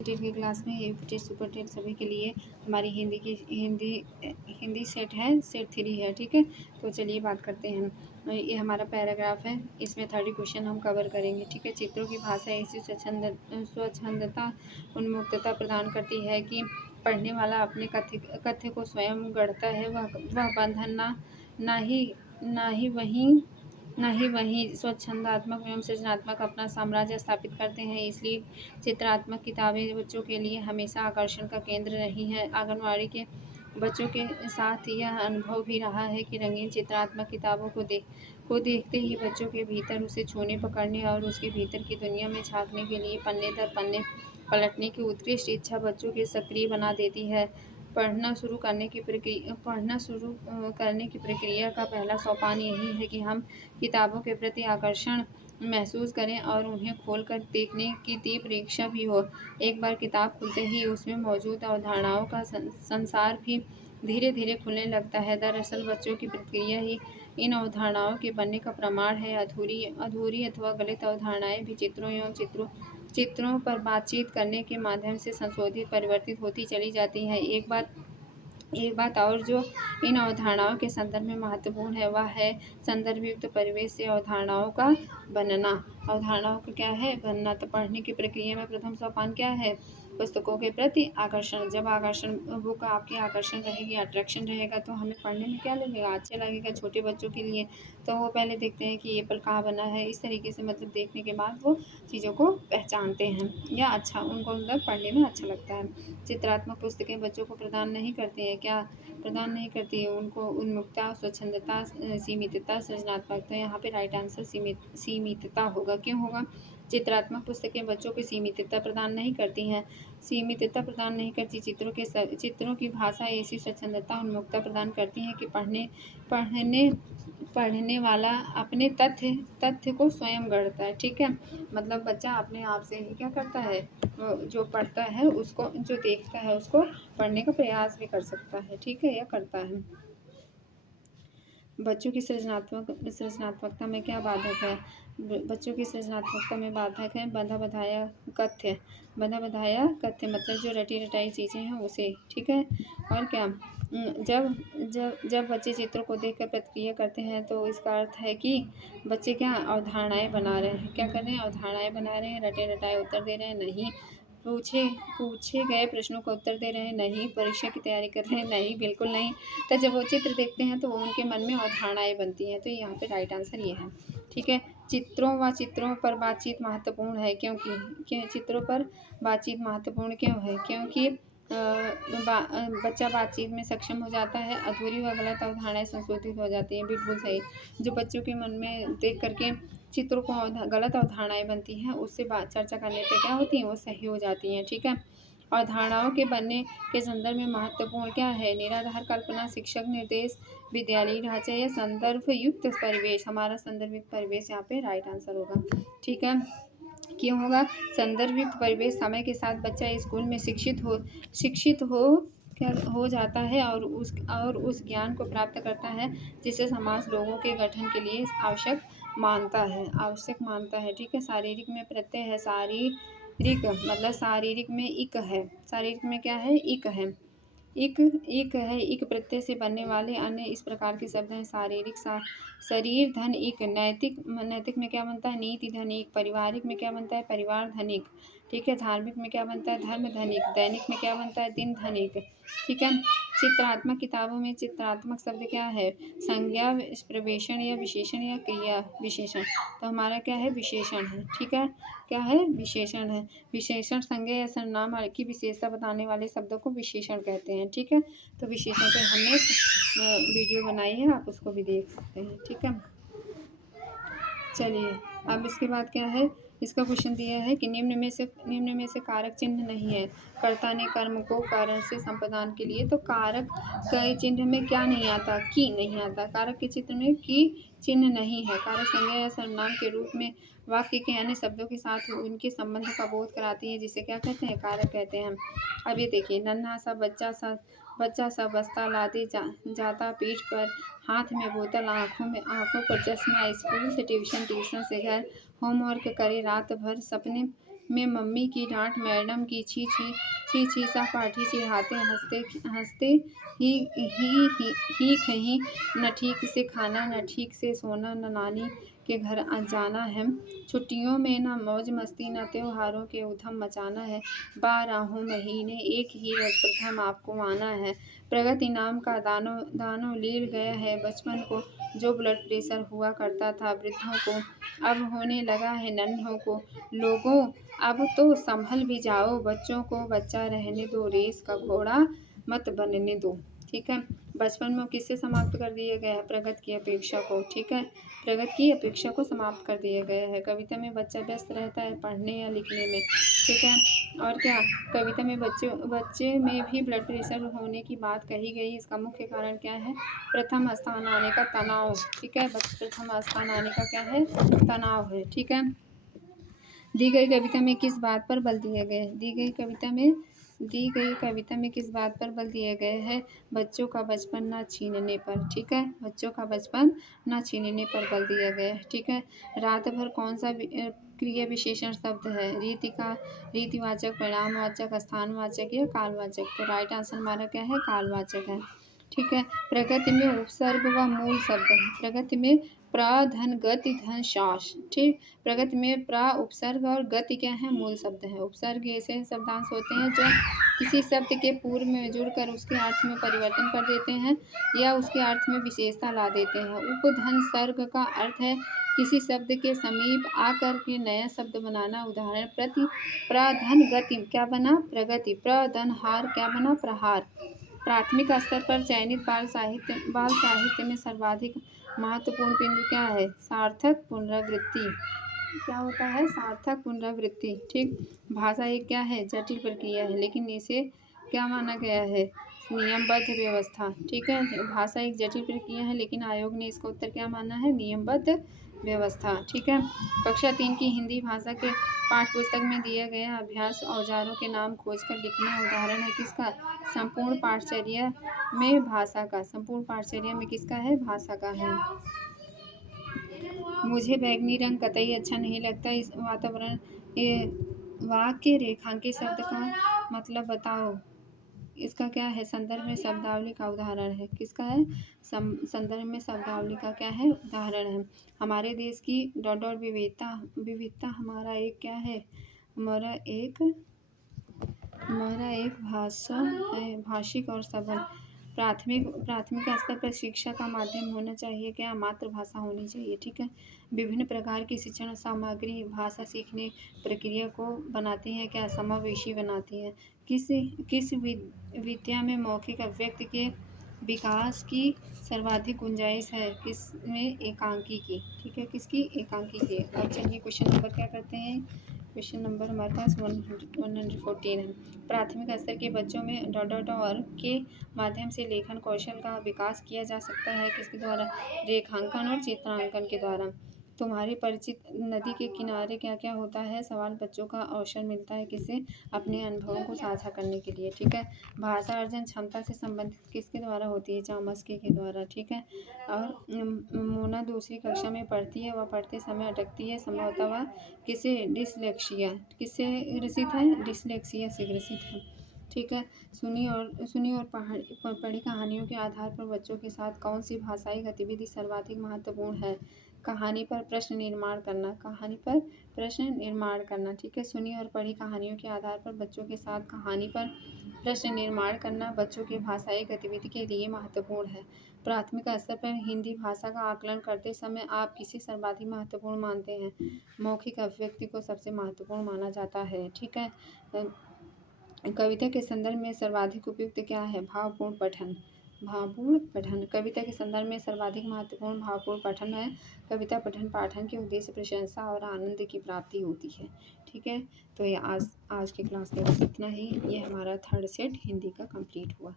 TET की class में ये टेट सुपर टेट सभी के लिए हमारी हिंदी सेट है, सेट 3 है। ठीक है, तो चलिए बात करते हैं। ये हमारा पैराग्राफ है, इसमें 30 क्वेश्चन हम कवर करेंगे। ठीक है, चित्रों की भाषा ऐसी स्वच्छंदता उन्मुक्तता प्रदान करती है कि पढ़ने वाला अपने कथ्य को स्वयं गढ़ता है। वह बंधन ना ही वही स्वच्छंदात्मक एवं सृजनात्मक अपना साम्राज्य स्थापित करते हैं। इसलिए चित्रात्मक किताबें बच्चों के लिए हमेशा आकर्षण का केंद्र रही हैं। आंगनवाड़ी के बच्चों के साथ यह अनुभव भी रहा है कि रंगीन चित्रात्मक किताबों को देखते ही बच्चों के भीतर उसे छूने, पकड़ने और उसके भीतर की दुनिया में झांकने के लिए पन्ने दर पन्ने पलटने की उत्कृष्ट इच्छा बच्चों के सक्रिय बना देती है। पढ़ना शुरू करने की प्रक्रिया का पहला सोपान यही है कि हम किताबों के प्रति आकर्षण महसूस करें और उन्हें खोलकर देखने की तीव्र इच्छा भी हो। एक बार किताब खुलते ही उसमें मौजूद अवधारणाओं का संसार भी धीरे धीरे खुलने लगता है। दरअसल बच्चों की प्रतिक्रिया ही इन अवधारणाओं के बनने का प्रमाण है। अधूरी अथवा गलत अवधारणाएं भी चित्रों पर बातचीत करने के माध्यम से संशोधित परिवर्तित होती चली जाती हैं। एक बात और जो इन अवधारणाओं के संदर्भ में महत्वपूर्ण है, वह है संदर्भयुक्त परिवेश से अवधारणाओं का बनना। अवधारणाओं का क्या है? बनना। तो पढ़ने की प्रक्रिया में प्रथम सोपान क्या है? पुस्तकों के प्रति आकर्षण। जब बुक आपकी आकर्षण रहेगी, अट्रैक्शन रहेगा, तो हमें पढ़ने में क्या लगेगा? अच्छा लगेगा। छोटे बच्चों के लिए तो वो पहले देखते हैं कि एप्पल कहाँ बना है, इस तरीके से मतलब देखने के बाद वो चीज़ों को पहचानते हैं या अच्छा उनको मतलब पढ़ने में अच्छा लगता है। चित्रात्मक पुस्तकें बच्चों को प्रदान नहीं करती है, क्या प्रदान नहीं करती है? उनको उन्मुक्तता, स्वच्छंदता, सीमितता, सृजनात्मकता। यहाँ पे राइट आंसर सीमितता होगा। क्यों होगा? चित्रात्मक पुस्तकें बच्चों को सीमितता प्रदान नहीं करती हैं। सीमितता प्रदान नहीं करती। चित्रों की भाषा ऐसी स्वच्छंदता उन्मुक्तता प्रदान करती है कि पढ़ने वाला अपने तथ्य को स्वयं गढ़ता है। ठीक है, मतलब बच्चा अपने आप से ही क्या करता है? जो पढ़ता है उसको, जो देखता है उसको पढ़ने का प्रयास भी कर सकता है। ठीक है, या करता है। बच्चों की सृजनात्मकता में क्या बाधक है? बच्चों की सृजनात्मकता में बाधक है बंधा बधाया कथ्य मतलब जो रटी रटाई चीज़ें हैं उसे। ठीक है, और क्या? जब बच्चे चित्रों को देखकर प्रतिक्रिया करते हैं तो इसका अर्थ है कि बच्चे क्या अवधारणाएं बना रहे हैं। क्या कर रहे हैं? अवधारणाएं बना रहे हैं। रटे रटाए उत्तर दे रहे हैं? नहीं। पूछे गए प्रश्नों का उत्तर दे रहे हैं? नहीं। परीक्षा की तैयारी कर रहे हैं? नहीं, बिल्कुल नहीं। तो जब वो चित्र देखते हैं तो उनके मन में अवधारणाएं बनती हैं। तो यहाँ पे राइट आंसर ये है। ठीक है, चित्रों पर बातचीत महत्वपूर्ण है। क्यों चित्रों पर बातचीत महत्वपूर्ण क्यों है? क्योंकि बच्चा बातचीत में सक्षम हो जाता है। अधूरी व गलत अवधारणाएं संशोधित हो जाती हैं। बिल्कुल सही। जो बच्चों के मन में देख करके चित्रों को गलत अवधारणाएं बनती हैं, उससे चर्चा करने पे क्या होती हैं? वो सही हो जाती हैं। ठीक है, अवधारणाओं के बनने के संदर्भ में महत्वपूर्ण क्या है? निराधार कल्पना, शिक्षक निर्देश, विद्यालयी ढांचा या संदर्भ युक्त परिवेश। हमारा संदर्भ युक्त परिवेश यहाँ पे राइट आंसर होगा। ठीक है, क्यों होगा? संदर्भ युक्त परिवेश। समय के साथ बच्चा स्कूल में शिक्षित हो जाता है और उस ज्ञान को प्राप्त करता है जिसे समाज लोगों के गठन के लिए आवश्यक मानता है। ठीक है, शारीरिक में प्रत्यय है। शारीरिक मतलब शारीरिक में इक है। शारीरिक में क्या है? इक है। इक है। इक प्रत्यय से बनने वाले अन्य इस प्रकार के शब्द हैं। शारीरिक शरीर धन इक। नैतिक में क्या बनता है? नीति धन इक। पारिवारिक में क्या बनता है? परिवार धनिक। ठीक है, धार्मिक में क्या बनता है? धर्म धनिक। दैनिक में क्या बनता है? दिन धनिक। ठीक है, चित्रात्मक किताबों में चित्रात्मक शब्द क्या है? संज्ञा, प्रवेशन या विशेषण या क्रिया विशेषण। तो हमारा क्या है? विशेषण है। ठीक है, क्या है? विशेषण है। विशेषण संज्ञा या सर्वनाम की विशेषता बताने वाले शब्दों को विशेषण कहते हैं। ठीक है, तो विशेषण पे हमने वीडियो बनाई है, आप उसको भी देख सकते हैं। ठीक है, चलिए अब इसके बाद क्या है? इसका क्वेश्चन दिया है कि निम्न में से कारक चिन्ह नहीं है। कर्ता ने कर्म को कारण से संपादन के लिए, तो कारक के चिन्ह में क्या नहीं आता? की नहीं आता। कारक के चित्र में की चिन्ह नहीं है। कारक संज्ञा या सर्वनाम के रूप में वाक्य के अन्य शब्दों के साथ उनके संबंध का बोध कराती है, जिसे क्या कहते हैं? कारक कहते हैं। अब ये देखिए, नन्हा सा बच्चा सा बस्ता लादे जाता पीठ पर, हाथ में बोतल, आंखों पर चश्मा, स्कूल से ट्यूशन से घर, होमवर्क करे रात भर, में मम्मी की डांट, मैडम की छी छी छी छी, सहपाठी चिढ़ाते हंसते हंसते ही कहीं, न ठीक से खाना न ठीक से सोना, न नानी के घर जाना है छुट्टियों में, न मौज मस्ती न त्योहारों के उधम मचाना है, 12 महीने एक ही रट प्रथम आपको आना है, प्रगति नाम का दानव दानव लील गया है बचपन को, जो ब्लड प्रेशर हुआ करता था वृद्धों को, अब होने लगा है नन्हों को, लोगों अब तो संभल भी जाओ, बच्चों को बच्चा रहने दो, रेस का घोड़ा मत बनने दो। ठीक है, बचपन में किससे समाप्त कर दिया गया है? प्रगति की अपेक्षा को। ठीक है, प्रगति की अपेक्षा को समाप्त कर दिया गया है। कविता में बच्चा व्यस्त रहता है पढ़ने या लिखने में। ठीक है, और क्या, कविता में बच्चे में भी ब्लड प्रेशर होने की बात कही गई। इसका मुख्य कारण क्या है? प्रथम स्थान आने का तनाव। ठीक है, प्रथम स्थान आने का क्या है? तनाव है। ठीक है, दी गई कविता में किस बात पर बल दिया गया है? दी गई कविता में किस बात पर बल दिया गया है? बच्चों का बचपन ना छीनने पर। ठीक है, बच्चों का बचपन ना छीनने पर बल दिया गया है। ठीक है, रात भर कौन सा क्रिया विशेषण शब्द है? रीतिवाचक, परिणामवाचक, स्थानवाचक या कालवाचक? तो राइट आंसर हमारा क्या है? कालवाचक है। ठीक है, प्रगति में उपसर्ग व मूल शब्द है। प्रगति में प्र धन गति धन शास। ठीक, प्रगति में प्र उपसर्ग और गति क्या है? मूल शब्द है। उपसर्ग ऐसे शब्दांश होते हैं जो किसी शब्द के पूर्व में जुड़कर उसके अर्थ में परिवर्तन कर देते हैं या उसके अर्थ में विशेषता ला देते हैं। उपधन सर्ग का अर्थ है किसी शब्द के समीप आकर के नया शब्द बनाना। उदाहरण, प्रधन गति क्या बना? प्रगति। प्रधन हार क्या बना? प्रहार। प्राथमिक स्तर पर चयनित बाल साहित्य में सर्वाधिक महत्वपूर्ण बिंदु क्या है? सार्थक पुनरावृत्ति। क्या होता है? सार्थक पुनरावृत्ति। ठीक, भाषा एक क्या है? जटिल प्रक्रिया है, लेकिन इसे क्या माना गया है? नियमबद्ध व्यवस्था। ठीक है, भाषा एक जटिल प्रक्रिया है, लेकिन आयोग ने इसका उत्तर क्या माना है? नियमबद्ध व्यवस्था। ठीक है, कक्षा 3 की हिंदी भाषा के पाठ्य पुस्तक में दिया गया अभ्यास औजारों के नाम खोजकर लिखना। उदाहरण है किसका? संपूर्ण पाठचर्या में भाषा का। संपूर्ण पाठचर्या में किसका है? भाषा का है। मुझे बैंगनी रंग कतई अच्छा नहीं लगता। इस वातावरण वाक्य रेखांकित शब्द का मतलब बताओ। इसका क्या है? संदर्भ में शब्दावली का उदाहरण है। किसका है? संदर्भ में शब्दावली का क्या है? उदाहरण है। हमारे देश की विविधता हमारा एक क्या है? हमारा एक भाषा है, भाषिक और सबल। प्राथमिक स्तर पर शिक्षा का माध्यम होना चाहिए क्या? मातृभाषा होनी चाहिए। ठीक है, विभिन्न प्रकार की शिक्षण सामग्री भाषा सीखने प्रक्रिया को बनाती हैं क्या? समावेशी बनाती हैं। किस विद्या में मौखिक अभिव्यक्ति के विकास की सर्वाधिक गुंजाइश है? किसमें? एकांकी की। ठीक है, किसकी? एकांकी की। अब चलिए क्वेश्चन नंबर क्या करते हैं? क्वेश्चन नंबर हमारे पास 114 है। प्राथमिक स्तर के बच्चों में और के माध्यम से लेखन कौशल का विकास किया जा सकता है। किसके द्वारा? रेखांकन और चित्रांकन के द्वारा। तुम्हारी परिचित नदी के किनारे क्या क्या होता है? सवाल बच्चों का अवसर मिलता है किसे? अपने अनुभवों को साझा करने के लिए। ठीक है, भाषा अर्जन क्षमता से संबंधित किसके द्वारा होती है? चामस्की के द्वारा। ठीक है, और मोना दूसरी कक्षा में पढ़ती है। वह पढ़ते समय अटकती है, संभवतः वह किसे? डिसलेक्सिया। किससे ग्रसित है? डिसलेक्सिया से ग्रसित है। ठीक है, सुनी और पढ़ी कहानियों के आधार पर बच्चों के साथ कौन सी भाषाई गतिविधि सर्वाधिक महत्वपूर्ण है? कहानी पर प्रश्न निर्माण करना। कहानी पर प्रश्न निर्माण करना। ठीक है, सुनी और पढ़ी कहानियों के आधार पर बच्चों के साथ कहानी पर प्रश्न निर्माण करना बच्चों की भाषाई गतिविधि के लिए महत्वपूर्ण है। प्राथमिक स्तर पर हिंदी भाषा का आकलन करते समय आप किसे सर्वाधिक महत्वपूर्ण मानते हैं? मौखिक अभिव्यक्ति को सबसे महत्वपूर्ण माना जाता है। ठीक है, कविता के संदर्भ में सर्वाधिक उपयुक्त क्या है? भावपूर्ण पठन। भावपूर्ण पठन। कविता के संदर्भ में सर्वाधिक महत्वपूर्ण भावपूर्ण पठन है। कविता पठन पाठन के उद्देश्य प्रशंसा और आनंद की प्राप्ति होती है। ठीक है, तो ये आज की क्लास में बस इतना ही। ये हमारा 3rd सेट हिंदी का कंप्लीट हुआ।